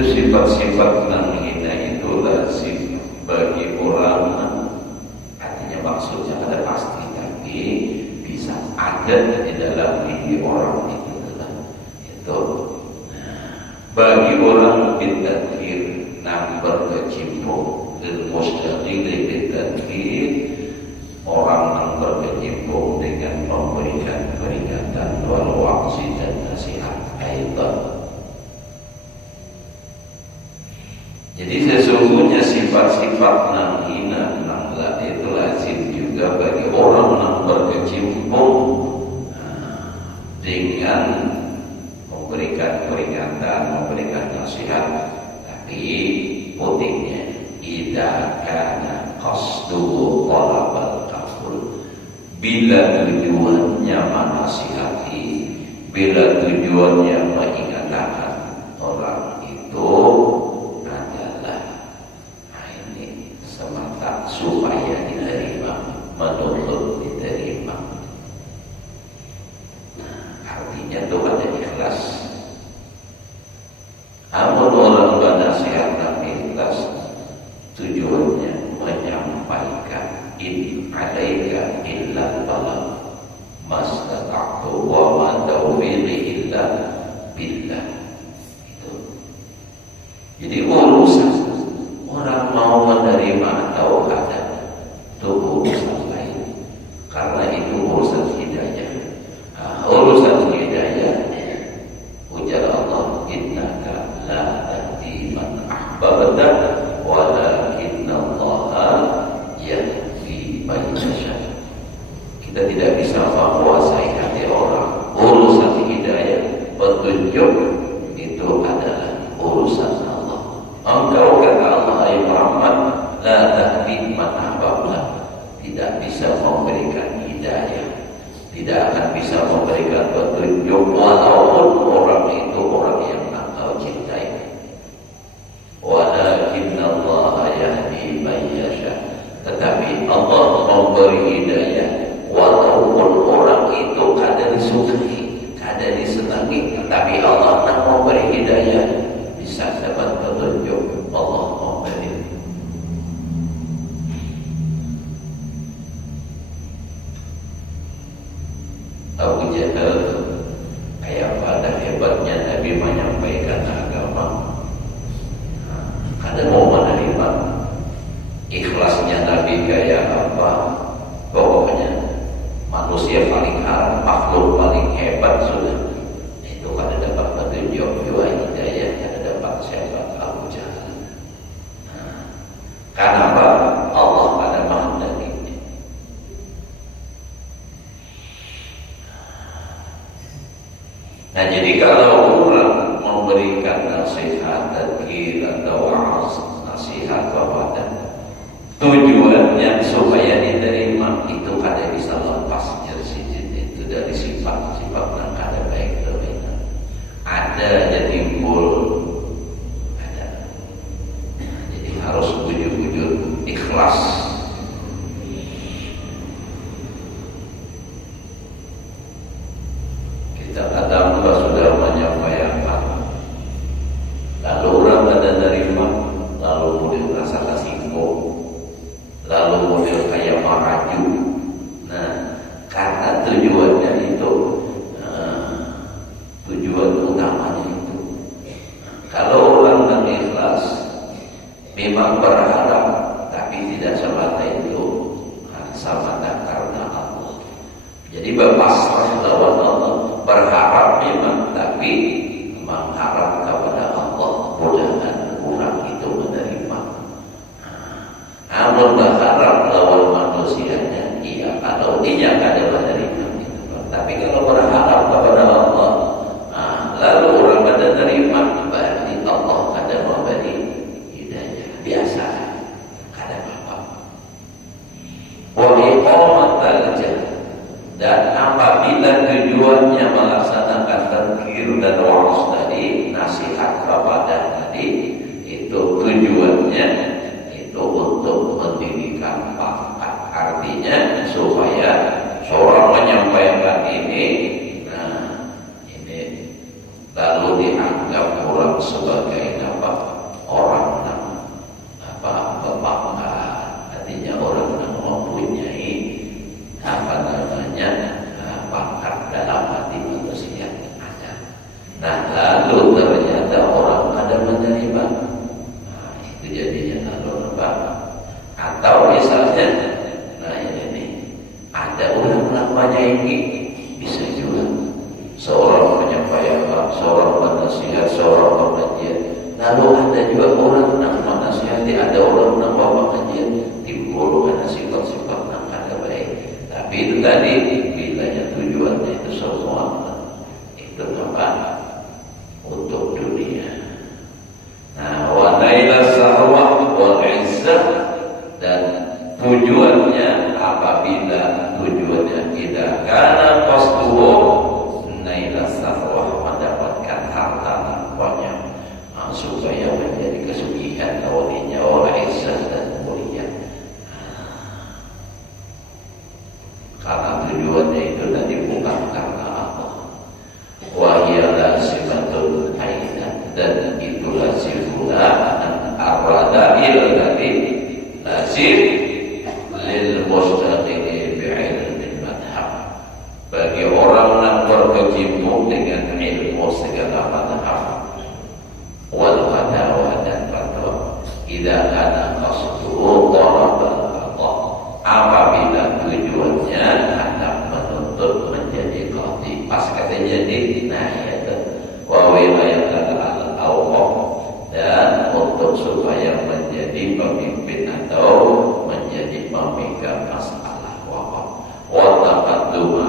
Sifat-sifat yang hina itu lazim bagi orang, artinya maksudnya ada pasti, tapi bisa ada di dalam diri orang itu bagi orang bid'atir yang berkecimpung dan mustaqil bid'atir, orang yang berkecimpung dengan memberikan peringatan wal wa'zi dan nasihat aidan. Jadi sesungguhnya sifat-sifat yang hina, yang itu lazim juga bagi orang yang berkecimpung dengan memberikan peringatan, memberikan nasihat. Tapi pentingnya idza kana qasduhu talabal qabul, bila tujuannya menasihati, bila tujuannya mengingatkan orang itu supaya diterima, menuntut diterima. Artinya itu ada ikhlas. Amun orang bernasihat tapi ikhlas, tujuannya menyampaikan in alaika illa balagh mastata'tu wa ma taufiqi illa bisa menguasai hati orang. Urusan hidayah, petunjuk itu adalah urusan Allah. Engkau kata Allah, ayat Muhammad, la tahdi man ahbabta, tidak bisa memberikan hidayah, tidak akan bisa memberikan petunjuk walaupun orang itu orang yang engkau cintai. Walakinna Allah yahdi man yasha, tetapi Allah memberi hidayah walaupun orang itu kadang disukai, kadang disenangi, tapi Allah nak memberi hidayah, bisa dapat petunjuk. Allah memberi. Abu Jahal kayak pada hebatnya Nabi menyampaikan agama, kadang mau menerima. Ikhlasnya Nabi kayak apa? Pokoknya manusia paling haram, makhluk paling hebat sudah. Itu kada dapat petunjuk dua hidayah, kada dapat siapa Abu Jahal. Karena apa? Allah pada menghendaki. Nah, jadi kalau orang memberikan nasihat, tadzkir atau wa'az, nasihat kepada tujuannya supaya diterima, itu kada bisa lepas jersey itu dari sifat-sifat yang kada baik terbaik. Ada jadi timbul, ada. Nah, jadi harus wujud-wujud ikhlas. Kita kadang sudah menyampaikan, lalu orang ada nerima, lalu model rasa kasihku, lalu model kayak maraju. Nah, karena tujuannya itu, tujuan utamanya itu. Kalau orang yang ikhlas, memang berharap, tapi tidak semata itu, semata karena Allah. Jadi berpasrah lawan Allah, berharap memang, tapi mengharap kepada Allah, mudah-mudahan orang itu menerima. Namun berharap lawan manusianya, iya, kalau dia kada menerima. Tapi kalau berharap kepada Allah, lalu orang kada menerima, berarti Allah kada memberi hidayah. Biasa, kada apa-apa. Wa iqamatal jannah. Dan apabila tujuannya melaksanakan tadzkir dan wa'az tadi, nasihat kepada tadi, itu tujuannya itu untuk mendirikan pangkat. Artinya supaya seorang menyampaikan ini, nah ini lalu dianggap orang sebagai apa? Orang yang apa? Berpangkat. Artinya orang yang mempunyai apa namanya pangkat dalam hati manusia ada. Nah, lalu ternyata orang ada menerima. Nah, itu jadinya lalu apa? Atau misalnya, nah ini ada orang namanya ini bisa juga seorang penyampaian, seorang penasihat, seorang pengajian. Lalu ada juga orang yang menasihati, ada orang yang bawa pengajian, timbul karena sifat-sifat yang ada baik. Tapi itu tadi, bilanya tujuannya itu semua itu apa? Untuk dunia. Nah, wa naila sarwah wal izzah, dan tujuannya apabila tujuannya tidak karena qasduhu naila sarwah, mendapatkan harta dan banyak, supaya menjadi kesugihan awalnya wal izzah dan mulia. Karena tujuannya itu tadi bukan karena apa. Wahia lazimatun aidan, dan itu lazim pula ar-radail tadi lazim lil mustaqili bi'ilmin madhab, bagi orang yang berkecimpung dengan ilmu segala madhab wal fatawa dan fatwa. Idza kana qasduhu talabal qada, apabila tujuannya hendak menuntut menjadi qadhi, pas kata jadi, nah itu wa wilayatan al-awqaf, dan untuk supaya menjadi pemimpin atau menjadi pemegang masalah wakaf. Wa taqaddum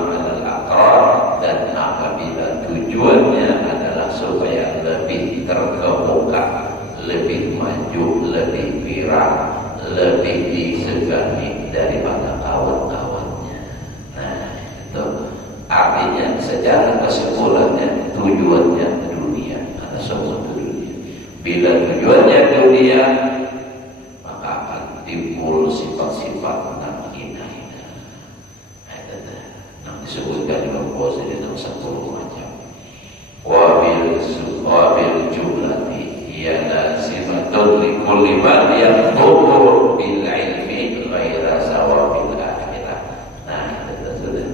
Artinya secara kesimpulannya tujuannya dunia, ada semua dunia. Bila tujuannya dunia, maka akan timbul sifat-sifat yang hina-hina. Nah, disebutkan dalam puasa di dalam 10 macam. Wabil jumlati hiya lazimatun likulli man yaqulu bil ilmi ghaira sawabil akhirah. Nah, itu sudah.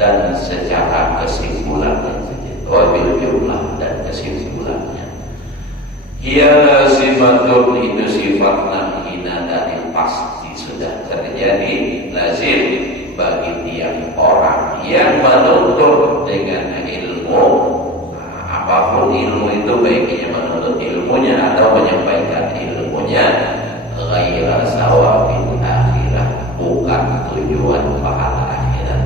Dan secara kesimpulannya, wabil jumlah dan kesimpulannya, hiya lazimatun, itu sifat hina dan pasti sudah terjadi, lazim bagi tiap orang yang menuntut dengan ilmu. Apapun ilmu itu, baiknya menuntut ilmunya atau menyampaikan ilmunya, ghaira sawabil akhirah, bukan tujuan pahala akhirat.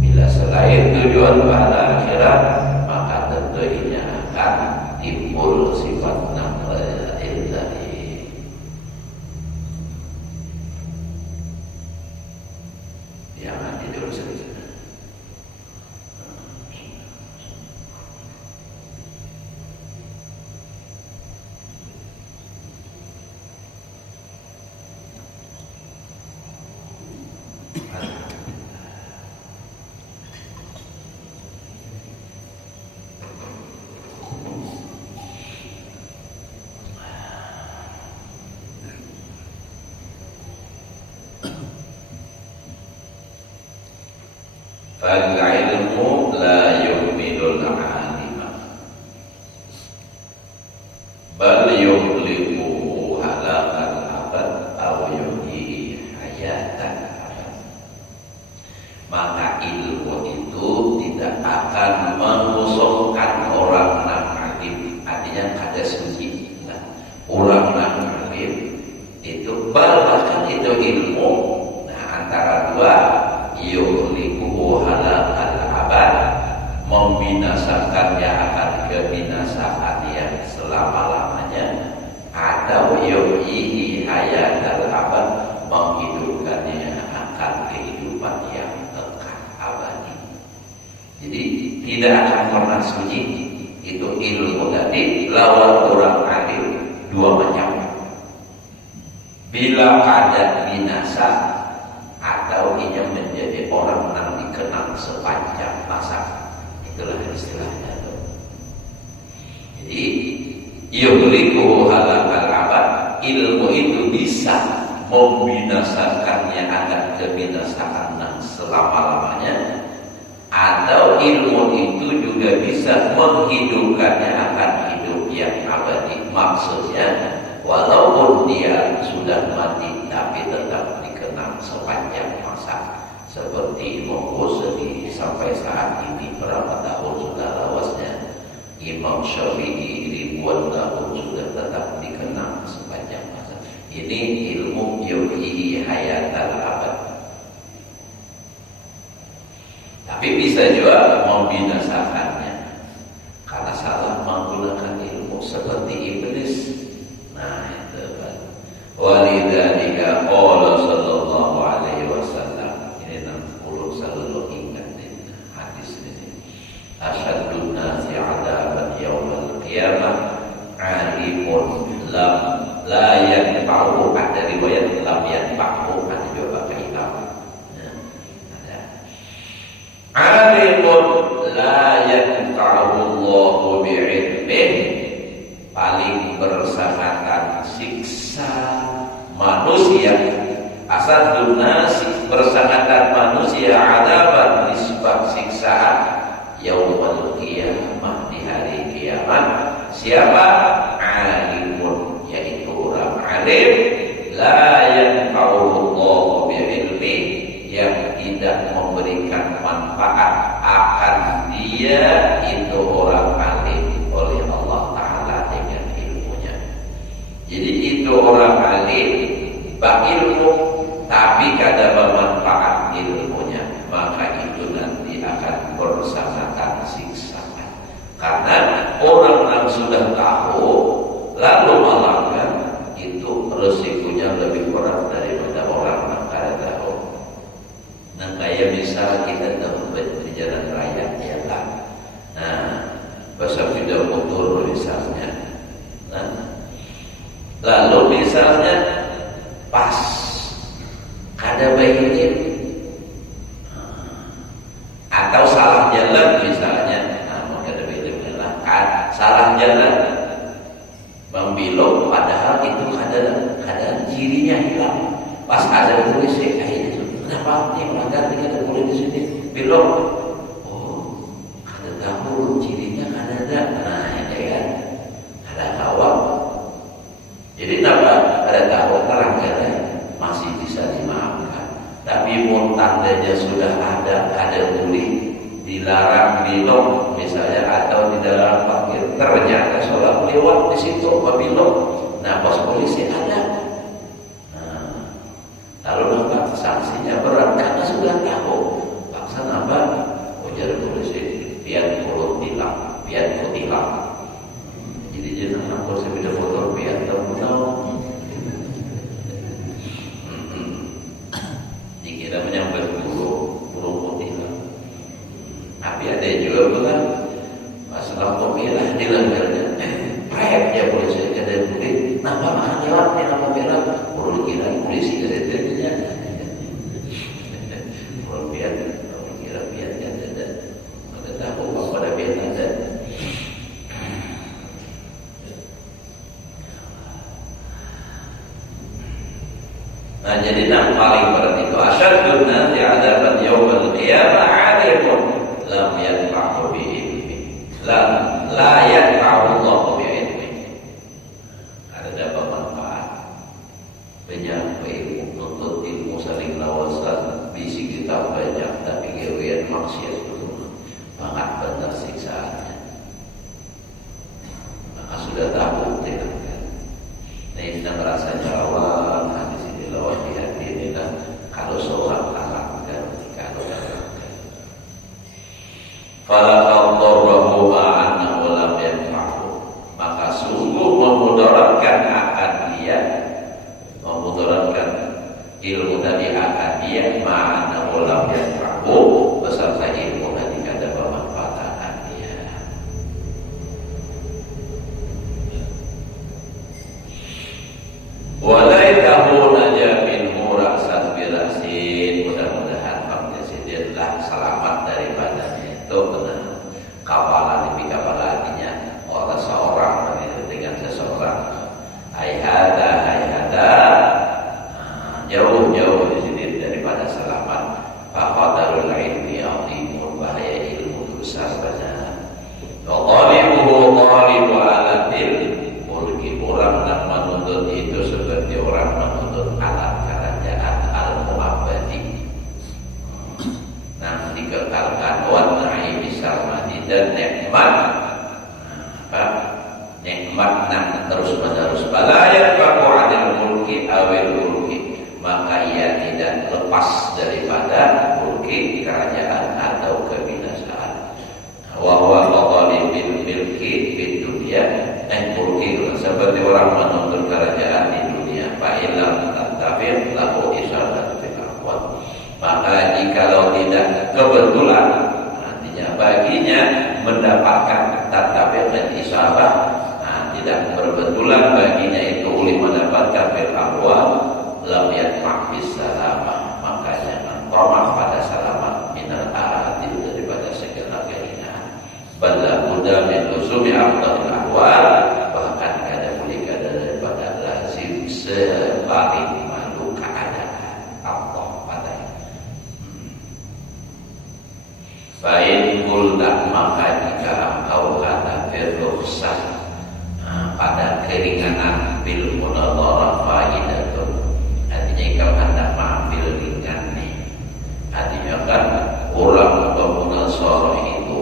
Bila selain tujuan pahala akhirat, maka tentunya akan timbul sifat naqil tadi. Jangan tidur sedikit. Fal-ilmu la yu'minul 'alima bal yuhliku halakal abad aw yuhyi hayatan abad. Maka ilmu itu tidak akan mengosongkan orang alim. Artinya kada suci. Nah, orang alim itu bahkan itu ilmu. Nah, antara dua, yuhliku halakal abad, membinasakannya akan kebinasaan yang selama-lamanya, atau yuhyi hayatal abad, menghidupkannya akan kehidupan yang kekal abadi. Jadi tidak akan pernah sunyi. Itu ilmu tadi. Lawan orang alim dua macam. Bila keadaan binasa atau ia menjadi orang yang dikenang sepanjang masa, itulah istilahnya. Jadi yuhliku halakal abad, ilmu itu bisa membinasakannya akan kebinasaan yang selama-lamanya, atau ilmu itu juga bisa menghidupkannya akan hidup yang abadi. Maksudnya walaupun dia sudah mati tapi tetap dikenang sepanjang masa. Seperti Imam Ghazali sampai saat ini berapa tahun sudah lawasnya, Imam Syafi'i ribuan tahun sudah tetap dikenang sepanjang masa. Ini ilmu yuhyi hayatal abad. Tapi bisa juga membinasakannya karena salah menggunakan ilmu, seperti iblis. Nah, itu kan. Walidzalika qala sallallahu alaihi wasallam. Ini 60 selalu ingat ini hadis ini. Asyadun nasi 'adaban yaumil qiyamah alimun lam la yanfa'u, ada riwayat lam yanfa'u, ada juga pakai lam. Alimun la yanfa'u Allahu bi'ilmih, paling bersangatan siksa manusia. Asadun nasi, bersangatan manusia, adaban nisbah siksaan yaumul qiyamah, di hari kiamat. Siapa? Alimun, yaitu orang alim, la yanfa'u Allahu bi'ilmih, yang tidak memberikan manfaat akan dia itu orang alim oleh Allah Ta'ala dengan ilmunya. Jadi itu orang alim bak ilmu tapi kada bermanfaat ilmunya, maka itu nanti akan bersangatan siksaan. Karena orang yang sudah tahu lalu malangkan, itu resikonya lebih berat daripada orang yang kada tahu. Nah, kayak misal kita tahu di jalan raya salah jalan, membelok, padahal itu kadang cirinya hilang. Pas ada tulis itu, kenapa nih melanggar ini ada boleh di sini belok? Oh, ada tahu cirinya ada. Nah, ini kan ada kawal. Jadi kenapa ada tahu pelanggaran masih bisa dimaafkan. Tapi mau tandanya sudah ada tulis dilarang belok misalnya atau di dalam parkir, ternyata sholat lewat di situ belok. Nah, pos polisi ada. Nah, lalu nampak sanksinya berat karena sudah tahu. Paksa nampak ujar polisi pian turun tilang, pian tilang. Jadi dia nampak sepeda motor pian tahu. Dikira menyambar burung putih. Tapi ada juga bilang masalah pemirah dilanggarnya, proyek ya polisi ada bukti, nambah makan lewat nih nama merah, perlu dikira polisi ada terjadinya, perlu biar ada, ada tahu apa ada biar ada. Nah jadi yang paling berat itu asyadun nanti adaban yaumil qiyamah alimun lam yanfa'u bi ilmi la yanfa'u Allah bi ilmi. Ada bermanfaat banyak ilmu, nuntut ilmu saling lawasan, bisi kita banyak tapi gawean maksiat itu banget benar siksaannya. Maka sudah tahu tidak kan. Nah ini merasa jawaban hadis ini lawan di hati ini kan kalau seorang anak kan kalau falaqaddarrahu ma'annahu lam yanfa'u, maka sungguh memudaratkan akan dia, memudaratkan ilmu tadi akan dia ma'annahu lam yanfa'u, beserta ilmu tadi ada bermanfaat akan dia. Walaitahu naja min murasat birasin, mudah-mudahan Pak Presiden lah selamat daripadanya itu benar kapalan demi kapalan artinya orang seorang dengan seseorang hayada jauh di sini daripada selamat. Faqadarul ilmi azimun, bahaya ilmu besar banyak. Qalibuhu qalibu alatil mulki, orang yang menuntut itu seperti orang menuntut alat kerajaan al-mu'abbadi, nah dikekalkan warnai bisarmadi, dan nikmat nikmat yang terus menerus. Balayat baku adil mulki awil mulki, maka ia tidak lepas daripada mulki kerajaan atau kebinasaan. Wahwa qadali bil milki di dunia, mulki seperti orang menuntut kerajaan di dunia. Fa'ilam tattafiq lahu isyarat fil aqwal, maka jikalau tidak kebetulan, artinya baginya mendapatkan tattafiq dan isyarat, tidak berbetulan baginya itu uli mendapatkan fil aqwal, lam yatma' bis salamah, maka jangan tamak pada selamat minal adil daripada segala kehinaan. Bala muda min usumi afdalil ahwal, bahkan kada boleh kada daripada lazim sepaling malu keadaan Allah padanya. Fa'in kulta, maka jika engkau kata firruksah pada keringanan bil munadharah faidatun, artinya kalau hendak mengambil ringan nih, artinya kan orang pemunasharah itu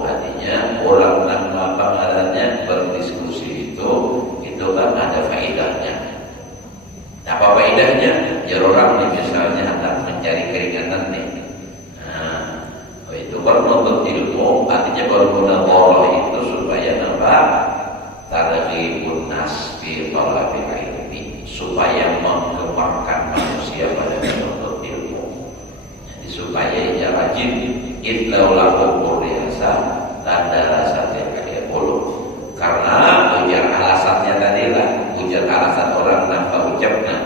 artinya orang yang pengarannya berdiskusi itu kan ada faedahnya. Apa faedahnya? Ya orang nih misalnya hendak mencari keringanan nih, nah itu baru menuntut ilmu, artinya baru munadharah itu supaya nampak targhibun nas fi talabil ilmi, supaya mengembangkan manusia pada menuntut ilmu. Jadi supaya ia rajin, idlaulahu qurriasa tanda rasanya kayak bolu. Karena ujar alasannya tadilah, ujar alasan orang tanpa ucapnya,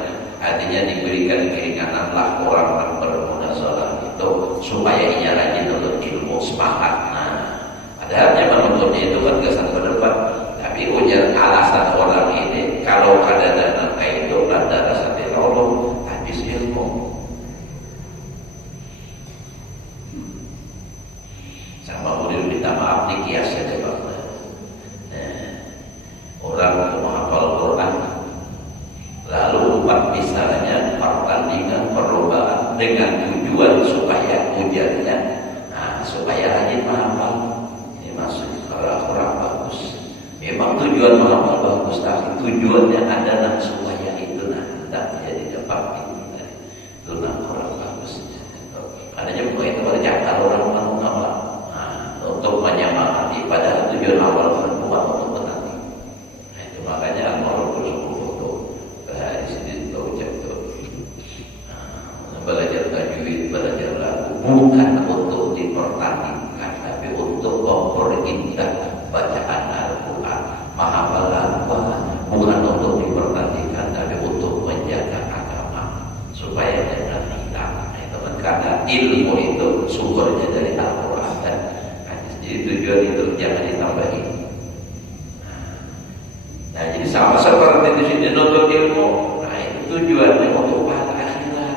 artinya diberikan keringananlah orang yang bermunasharah itu supaya ia rajin menuntut ilmu, semangat. Nah, padahalnya menuntutnya itu kan kesan berdebat Jadi ujar alasan orang ini kalau kada dana itu lada rasa Allah habis ilmu. Sama murid minta maaf nih kias saja Pak. Orang untuk menghafal Quran lalu misalnya pertandingan perlombaan dengan tujuan supaya ujarnya supaya rajin menghafal. Ini maksud orang bagus. Memang tujuan menghafal bagus, tapi tujuannya adalah supaya itu tidak jadi dapat itu orang bagus. Adanya bukan itu berjakar orang menghafal untuk menyemangati, padahal tujuan awal bukan untuk berlatih. Itu makanya orang bersyukur di sini ucap itu belajar tajwid, belajar lagu bukan untuk dipertandingkan, tapi untuk memperindah bacaan Al-Quran, menghafal Al-Quran bukan untuk dipertandingkan, tapi untuk menjaga agama supaya jangan hilang. Itu kan karena ilmu itu sumbernya dari Al-Quran dan jadi tujuan itu jangan ditambahi. Nah, jadi sama seperti di sini nuntut ilmu. Nah, itu tujuannya untuk pahala akhirat.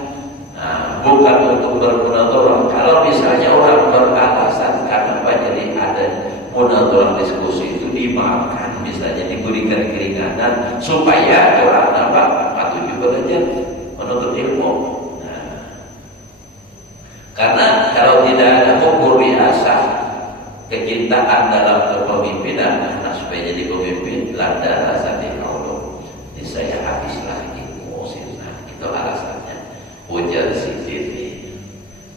Nah, bukan untuk bermunadharah. Kalau misalnya orang beralasan karena jadi ada munadharah diskusi itu dimaafkan, misalnya diberikan keringanan supaya orang dapat patuh belajar menuntut ilmu. Nah, karena kalau tidak ada ukur riasah kecintaan dalam kepemimpinan, karena supaya jadi pemimpin lada rasa di Allah. Jadi saya habislah emosi. Nah, itu alasannya. Ujar Sidin,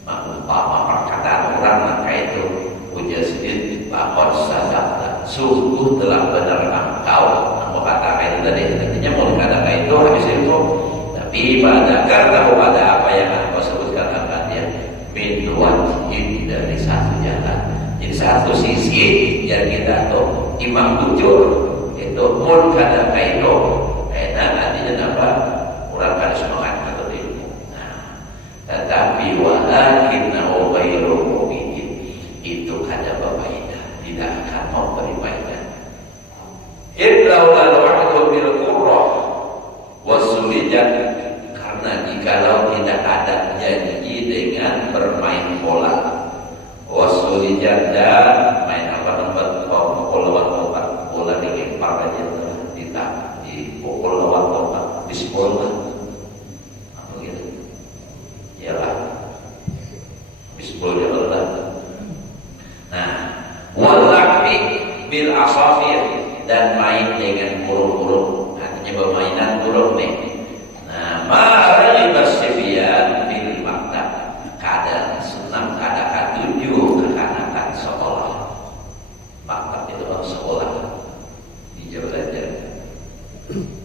umpama perkataan orang maka itu ujar Sidin, bakal sadaqta, sungguh telah benar engkau. Mau katakan itu tadi, artinya mau dikatakan itu habis itu. Tapi pada karena pada apa yang engkau sebutkan akan dia min wajib dari satu jalan. Jadi satu sisi yang kita tahu imam bujur itu mun kada kaido, artinya apa? Orang kada semangat atau ilmu. Nah, tetapi walakinna ghairu mu'min itu kada berfaedah, tidak akan memberi faedah. Illa al-wa'du bil qurrah wasulijat, karena jikalau tidak ada janji dengan bermain bola. Wasulijan dan main apa tempat lawan tempat bola dilempar aja di pukul lawan tempat di sekolah apa gitu ya lah bisbol ya Allah. Nah, walakbi bil asafir, dan main dengan burung-burung, artinya permainan burung nih. Nah, ma'ari bersifiyat bil maktab, kadang senang kadang tujuh akan sekolah. Maktab itu orang sekolah di belajar.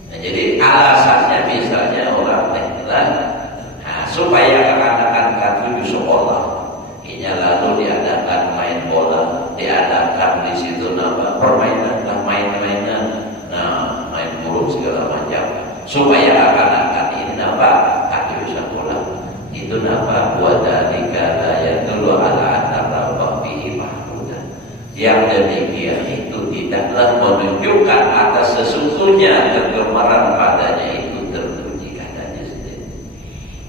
Nah, jadi alasannya misalnya orang supaya akan tujuh sekolah, ini lalu diadakan main bola, diadakan di situ permainan, main-mainan, main burung segala macam, supaya akan ini tujuh sekolah. Itu wadalika la yadullu ala anna fihi mahmudan. Yang demikian itu tidaklah menunjukkan atas sesungguhnya kegemaran padanya itu terpuji katanya sendiri.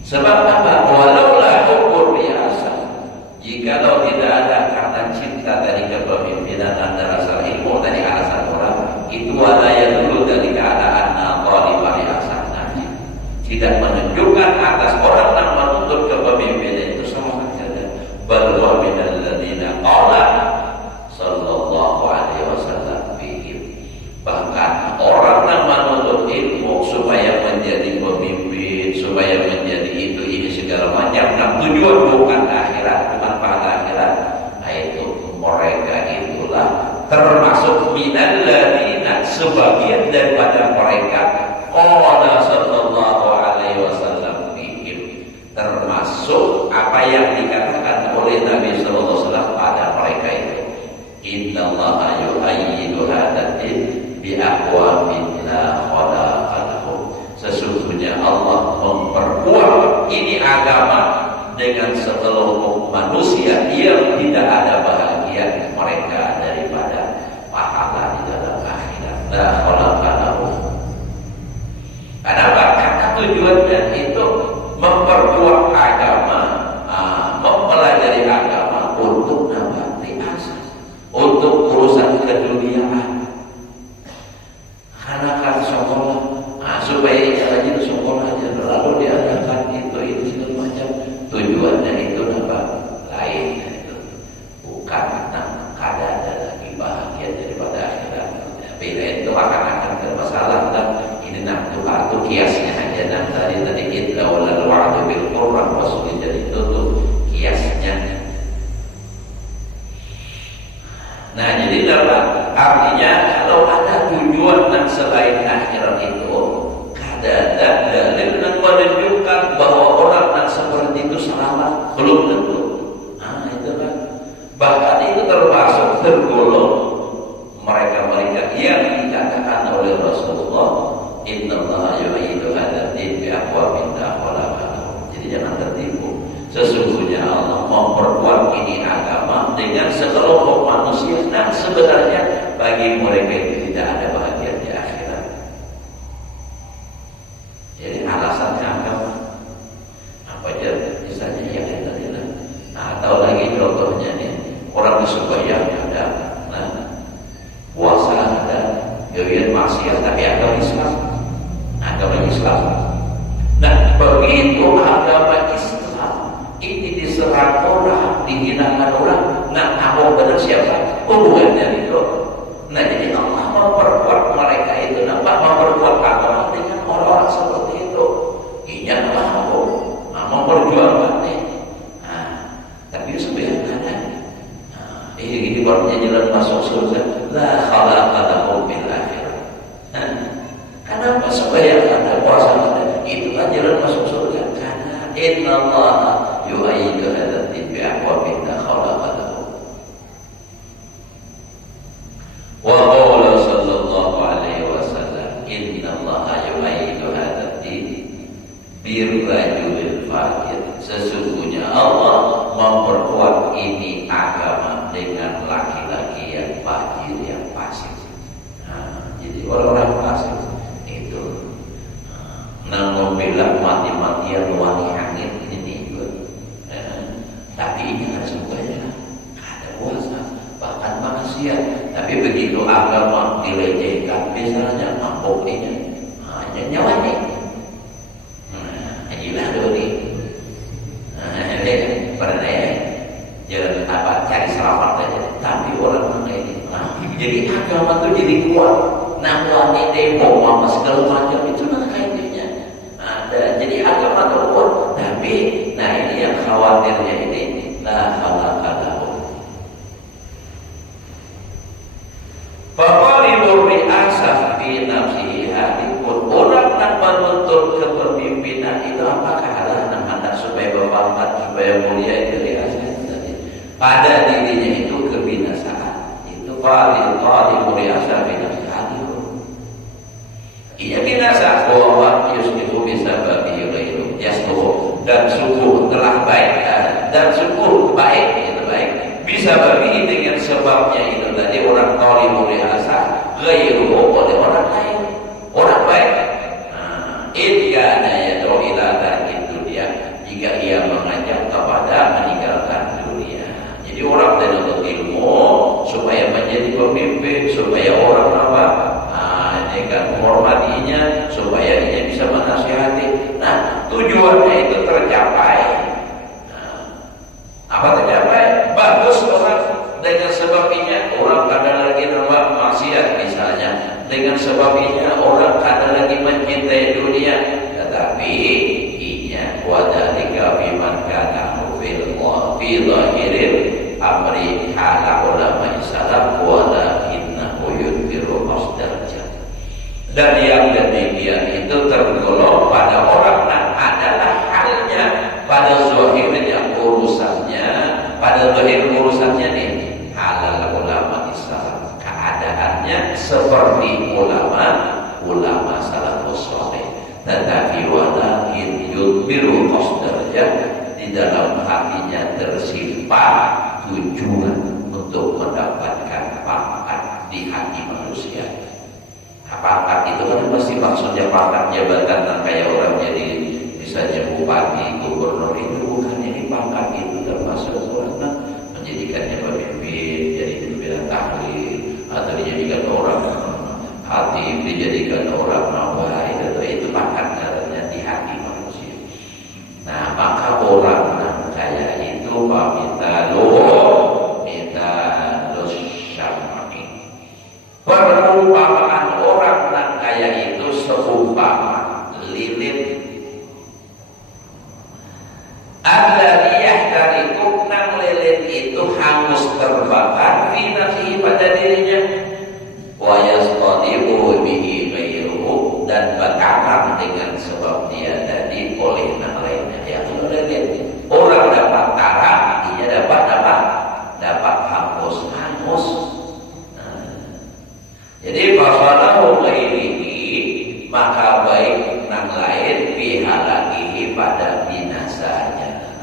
Sebab apa? Walaulah ukur biasa, jikalau tidak ada karena cinta dari kepemimpinan antara rasa ilmu dari alasan orang itu wala yadullu dari keadaan talibah biasa tidak menunjukkan atas orang yang menuntut kepemimpinan itu sama saja. Bahwa minal ladzina qala sallallahu alaihi wasallam fihim, bahkan orang yang menuntut ilmu supaya menjadi pemimpin, supaya menjadi itu ini segala macam, nah tujuan bukan akhirat, bukan pada akhirat. Nah, itu mereka itulah termasuk minal ladzina, sebagian daripada mereka qala sallallahu alaihi wasallam fihim, termasuk apa yang dikatakan oleh Nabi sallallahu alaihi wasallam pada mereka itu. Innallaha yu'ayyidu hadzal din bi aqwamin la khalaqa lahum. Sesungguhnya Allah memperkuat ini agama dengan sekelompok manusia yang tidak ada bahagia mereka daripada pahala di dalam akhirat. bukan kada ada lagi bahagia daripada akhirat. Bila itu akan bermasalah dan ini tuh kiasnya aja tadi illa walal wa'du bil qur'an rasul, jadi itu tuh kiasnya. Nah jadi artinya kalau ada tujuan dan selain akhirat itu kada ada dalil yang menunjukkan bahwa orang yang seperti itu selamat, belum tentu. Nah itu kan bahkan itu termasuk tergolong mereka yang dikatakan oleh Rasulullah, innallaha yu'ayyidu hadzal din bi aqwamin ta'ala. Jadi jangan tertipu. Sesungguhnya Allah memperkuat ini agama dengan sekelompok manusia dan sebenarnya bagi mereka itu tidak ada bahagia di akhirat. Jadi alasannya agama apa aja, misalnya ya kita atau lagi contohnya nih, orang sembahyang ada, nah, puasa ada, gawian maksiat tapi agama Islam. Nah begitu agama Islam ini diserang orang, dihinakan orang, nah apa benar siapa hubungannya itu? Nah jadi Allah memperkuat mereka itu, nampak memperkuat agama dengan orang-orang seperti itu. Iya apa? Memperjuangkan nih. Nah, tapi sebenarnya ada. Nah, ini barunya jalan masuk surga. La khalaqa lahum bil akhirah. Kenapa supaya ada puasa ada? Itu kan jalan masuk surga. Karena innallaha yu'ayyidu hadzal din bi aqwamin khalaqa lahu. Wa qala sallallahu alaihi wasallam innallaha yu'ayyidu hadzal din bir rajulil faqir. Sesungguhnya Allah memperkuat ini agama dengan laki-laki yang fakir, yang fasik. Nah, jadi orang-orang fasik itu bilang mati-matian wani angin ini juga. Tapi ini ada semuanya, ada puasa, bahkan maksiat. Tapi begitu agama dilecehkan, misalnya mabuk ini, hanya nyawanya. Inilah doni. Pernah jalan apa cari selamat aja. Tapi orang mana ini? Jadi agama itu jadi kuat. Nah, wani demo apa segala macam itu mana kaitannya? Ada. Jadi agama itu kuat. Tapi, nah ini yang khawatirnya ini la khalaqa lahu. Faqalibur ri'asah fi nafsihi hadipun. Orang yang menuntut kepemimpinan itu apakah adalah hendak supaya berpangkat, supaya mulia itu ri'asah tadi. Pada dirinya itu kebinasaan. Itu qalibur ri'asah fi nafsihi. Ia binasa bahwa yusbihu bisa babi ghairu yasluh, dan suku telah baik dan suku baik itu baik bisa babi dengan sebabnya itu tadi orang qalibur ri'asah ghairu oleh orang lain, orang baik. Idgana yad'u ila tarkid dunia, jika ia mengajak kepada meninggalkan dunia. Jadi orang menuntut ilmu supaya menjadi pemimpin, supaya orang apa dengan menghormatinya, supaya dia bisa menasihati. Nah, tujuannya itu tercapai. Apa tercapai? Bagus orang dengan sebabnya orang kadang lagi nama maksiat misalnya, dengan sebabnya orang kadang lagi mencintai dunia, tetapi inya wadalika biman kana fi dhahiril amri hala ulama salaf walakinnahu yudbiru masdarjah. Dan yang demikian itu tergolong pada orang yang adalah halnya pada zahirnya urusannya, pada zahir urusannya nih halal ulama Islam, keadaannya seperti ulama salafus saleh, tetapi walakin yudbiru qasdarja, di dalam hatinya tersimpan tujuan untuk mendapatkan pangkat di hati manusia. Pangkat itu kan pasti maksudnya pangkat jabatan yang kayak orang jadi misalnya bupati, gubernur, itu bukan ini pangkat itu termasuk orang menjadikannya pemimpin, jadi pimpinan tahlil, atau dijadikan orang hati, dijadikan orang nawain, atau itu pangkat caranya di hati manusia. Nah maka orang yang kayak itu minta terbakar fi nafsihi pada dirinya, wa yastadiu bihi ghairuhu, dan bakaran dengan sebab dia tadi oleh yang lainnya. Ya kalau lain orang dapat darah, dia dapat hangus. Jadi fasalahu ghairihi, maka baik nang lain bihalakihi pada binasanya.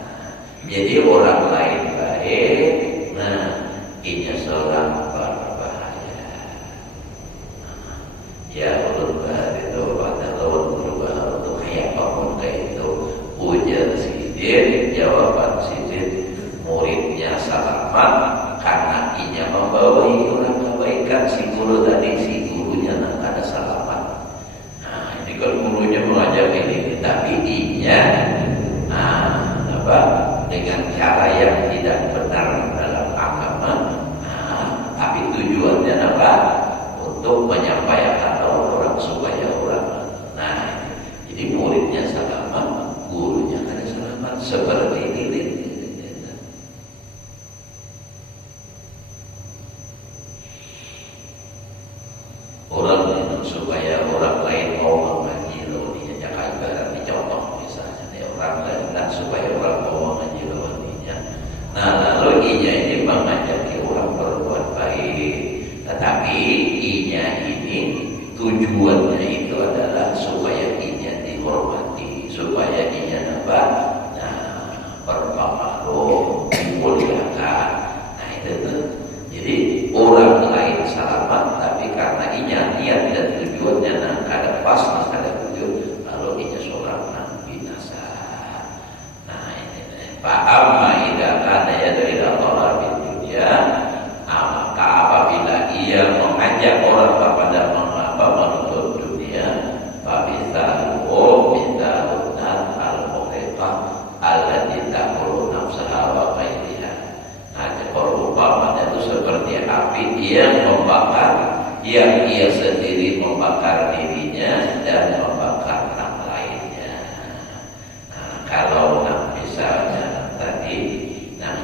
Jadi orang lain baik, ini seorang berbahaya. Ya Allah itu pada lawan berubah untuk kayak apapun kayak itu. Ujar Sidin, jawaban Sidin, muridnya selamat karena inya membawai orang kebaikan. Si guru tadi, si gurunya ada selamat. Nah ini kalau gurunya mengajak ini, tapi inya dengan cara yang tidak benar dalam agama, tapi tujuannya apa? Untuk menyampaikan orang supaya orang. Jadi muridnya selamat, gurunya ada selamat. Seperti ini. Orang itu supaya orang lain mau mengaji loh, dia jangan ibarat dicontoh misalnya, orang lain supaya orang mau mengaji loh. Lalu inya ini mengajak orang berbuat baik, tetapi inya ini tujuannya itu adalah supaya inya dihormati, supaya inya dapat berpengaruh, dimuliakan. Itu tuh. Jadi orang lain selamat, tapi karena inya niat dan tujuannya kada pas, kada tujuan, lalu inya seorang binasa. Fa'amma idza kana yad'u ila talabil dunya, maka apabila ia mengajak orang kepada menuntut dunia, fa bisahu bidarunan al-muhiqah allati ta'kulu nafsaha wa ghairiha. Perumpamaan itu seperti api yang membakar, yang ia sendiri membakar dirinya dan membakar yang lainnya. Kalau misalnya tadi,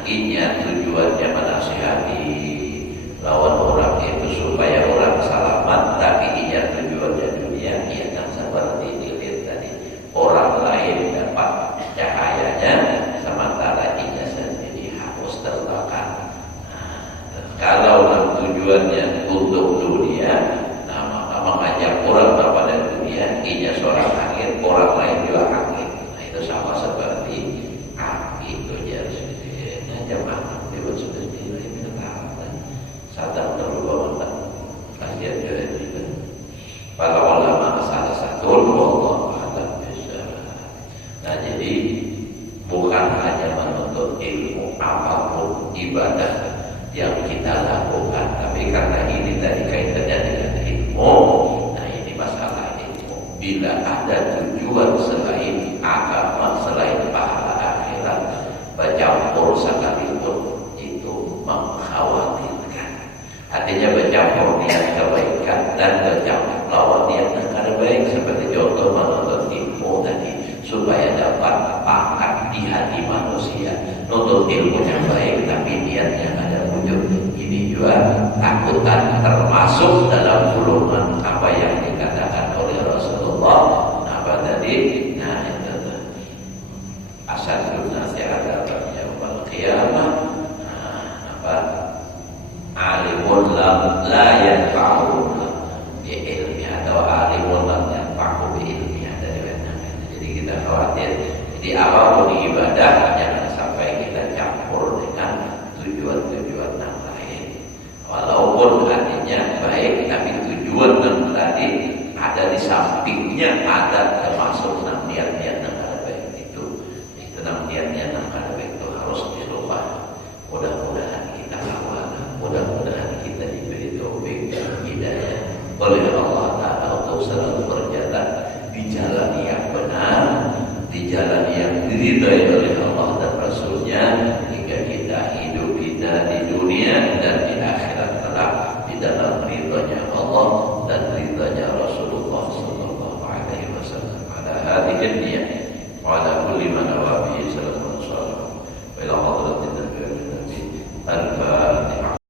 inya tujuannya menasihati lawan orang itu supaya orang selamat, tapi inya tujuannya dunia, ia kan seperti ini tadi, orang lain dapat cahayanya, sementara inya sendiri harus terbakar. Kalau tujuannya untuk dunia, maka mengajak orang kepada dunia, inya seorang angin, orang lain juga angin. Itu sama seperti itu ya, jamaah dewan sudah ini ketahuan sadar terlalu banget kasihan jadi itu. Para ulama salah satu Allah alam bisa. Jadi bukan hanya menuntut ilmu apapun ibadah yang kita lakukan, tapi karena ini tadi kaitannya dengan ilmu. Ini masalah ilmu. Bila ada tujuan selain agama, selain pahala akhirat, bercampur sekalipun itu mengkhawatirkan. Artinya bercampur niat kebaikan dan bercampur lawan niat yang baik, seperti contoh menuntut ilmu tadi supaya dapat pangkat di hati manusia. Nuntut ilmu yang baik tapi niatnya ada wujud. Ini juga takutan termasuk dalam golongan apa yang dikatakan oleh Rasulullah. Apa tadi? Itu asal nasihat yaumul qiyamah. Alimun la yanfa'u bi ilmi, atau alimun la yanfa'u bi ilmi. Jadi kita khawatir. Jadi apapun ibadah jangan sampai kita campur dengan tujuan-tujuan yang lain. Walaupun artinya baik, tapi tujuan yang tadi ada di sampingnya, ada termasuk niat-niat yang ada baik itu. Itu niat-niat yang ada baik itu harus dirubah. Mudah-mudahan kita kawal, mudah-mudahan kita diberi taufik dan hidayah oleh Allah Ta'ala untuk selalu berjalan di jalan yang benar, di jalan yang diridhai